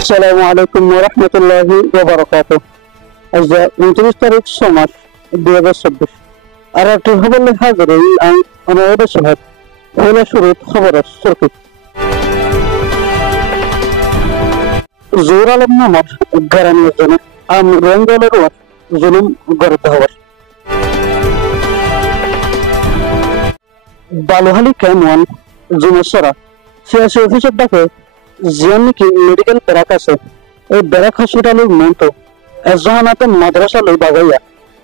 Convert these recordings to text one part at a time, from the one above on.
আসসালামু আলাইকুম ওয়া রাহমাতুল্লাহি ওয়া বারাকাতুহু। আজ 29 তারিখ মাস 2024 আর একটি খবর হাজির আমাদের শহর হলো শুরুত খবর সরকি জোর আলম নামক গ্রামের জন্য রঙ্গলের ওপর জুলুম গড়তে হবে। বালুহালি ক্যাম্প জুমেশ্বরা সিয়াসি অফিসের ডাকে জিয়ানিকি মেডিকেল ব্যারাক আছে। এই ব্যারাক হসপিটালের মতো এজাহানাতে মাদ্রাসা লই বাগাইয়া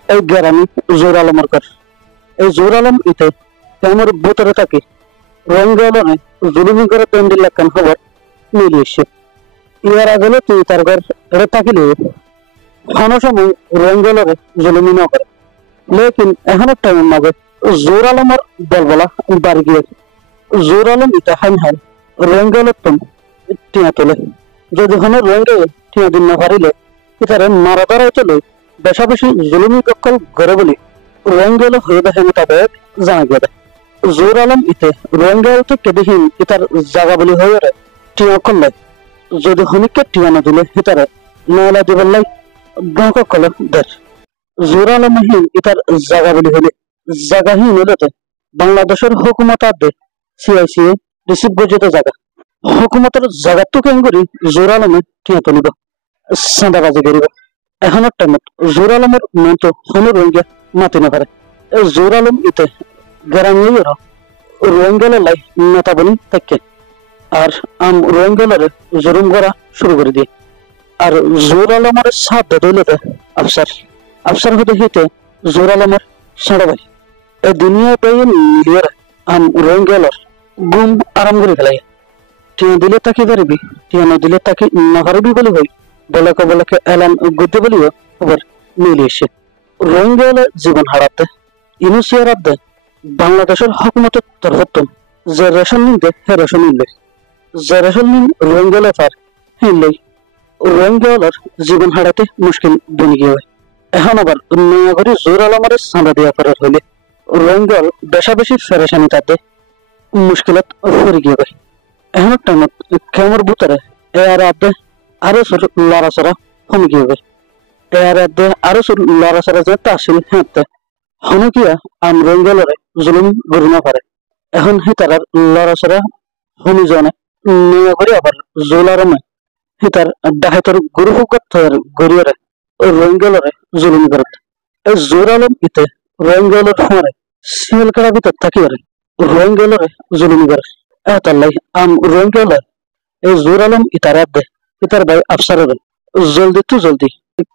এই গ্রামে জোর আলমের কর। এই জোর আলম ইতে ক্যামের ভিতরে থাকি রঙ্গলনে জুলুমি করে পেন্ডিল লাগান খবর মিলিয়েছে। ইয়ার আগে তুই তার ঘর এটা থাকিলে কোনো সময় রঙ্গলরে জুলুমি ন করে, লেকিন এখন টাইমের মাঝে জোর আলমের বলবলা বাড়ি গিয়েছে। জোর আলম ইতে হাইন হাইন রঙ্গলের তুম টিয়া তোলে, যদি কোনো রঙ্গে টিয়া দিন না পারিলে ইতারে মারা ধরাই চলে বেশা বেশি জুলুমি দখল করে বলি রঙ্গল হয়ে দেখে মোতাবেক জানা গেলে। জোর আলম ইতে রঙ্গল থেকে দেখিন ইতার জাগা বলি হয়ে টিয়া করলে যদি হনিকে টিয়া না দিলে ইতারে নলা দিবার লাই বঙ্ক কলে দের। জোর আলমহীন ইতার জাগা বলি হলে জাগাহীন হলেতে বাংলাদেশের হুকুমত আদে সিআইসি রিসিভ গজিত জায়গা হুকুমতের জায়গাতো কেন করি জোর আলমে টিয়া তুলিব সাঁদাবাজি করিব। এখনের টাইমত জোর আলমের মন তো হনু রঙ্গিয়া মাতি না পারে। জোর আলম ইতে গ্রামীয় রঙ্গলের লাই নেতা বলি থাকে আর রঙ্গলের জরুম করা শুরু করে দিয়ে। আর জোর আলমের সাথ দৌলতে আফসার হতে হিতে জোর আলমের সাড়া ভাই এই দুনিয়া পেয়ে মিলিয়ে রঙ্গলের গুম আরাম করে ফেলাই। টিয়া দিলে তাকে পারিবি, টিয়া না দিলে তাকে না পারিবি বলি ভাই বলাকে এলান গদ্যে বলিও খবর মিলিয়েছে। রঙ্গলে জীবন হারাতে ইউনুসিয়ার আদে বাংলাদেশের হকুমতের তরফতন যে রেশন নিতে হে রেশন নিলে, যে রেশন নিন রঙ্গলে পার হিনলেই রঙ্গলের জীবন হারাতে মুশকিল বনি গিয়ে। এখন আবার নয়া করে জোর আলমের চাঁদা দেওয়া করার হইলে রঙ্গল বেশা বেশি ফেরেশানি তাতে মুশকিলত পড়ে গিয়ে। এখন টাইমত কেমর ভিতরে এর আদে আরো লড়াচড়া কমে গিয়ে এর আদে আরো লড়াচড়া যে আসিল হাতে হনকিয়া রঙ্গলরে জুলুম গড়ি না পারে। এখন হিতার লড়াচড়া হনি জনে নিয়ে করে আবার জোল আরমে হিতার ডাহাতর গুরু ফুকাত গড়িয়ে রঙ্গলরে জুলুম করে। এই জোর আলম ইতে রঙ্গলের ফোনে সিল করা ভিতর থাকি রঙ্গলরে জুলুমি করে। এতাল্লাই রঙ্গলের এই জোর আলম ইতার আদে ইতার ভাই আফসারের জলদি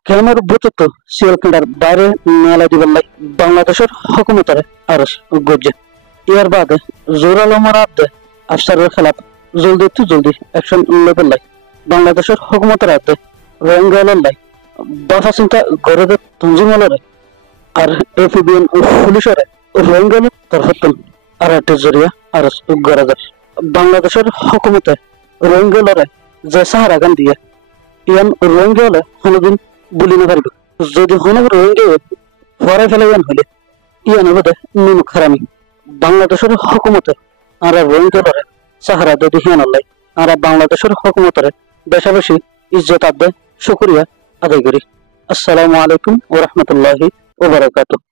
কেমন বুত সিএল কেন্ডার বাইরে মেলা দিবার লাই বাংলাদেশের হকুমতের আর গজ্জে। এর বাদে জোর আলমের আদে আফসারের খেলাফ জলদি অ্যাকশন লেবেল লাই বাংলাদেশের হকুমতের আদে রঙ্গলের লাই বাফা চিন্তা গড়ে তঞ্জিমলের আর এফবিএন পুলিশের রঙ্গলের তরফতন আর একটা জরিয়া আর গড়ে যায়। বাংলাদেশের হকুমতে রঙ্গলরে যে সাহারা গান দিয়ে ইয়ান রঙ্গলে কোনোদিন বলি না পারবে। যদি কোনো রঙ্গে ফরে ফেলে ইয়ান হলে ইয়ান বোধে নিমুখ হারামি বাংলাদেশের হকুমতে আর রঙ্গলরে সাহারা যদি হিয়ান লাই আর বাংলাদেশের হকুমতের বেশা বেশি ইজ্জত আদে শুকরিয়া আদায় করি। আসসালামু আলাইকুম ওয়া রাহমাতুল্লাহি ওয়া বারাকাতুহু।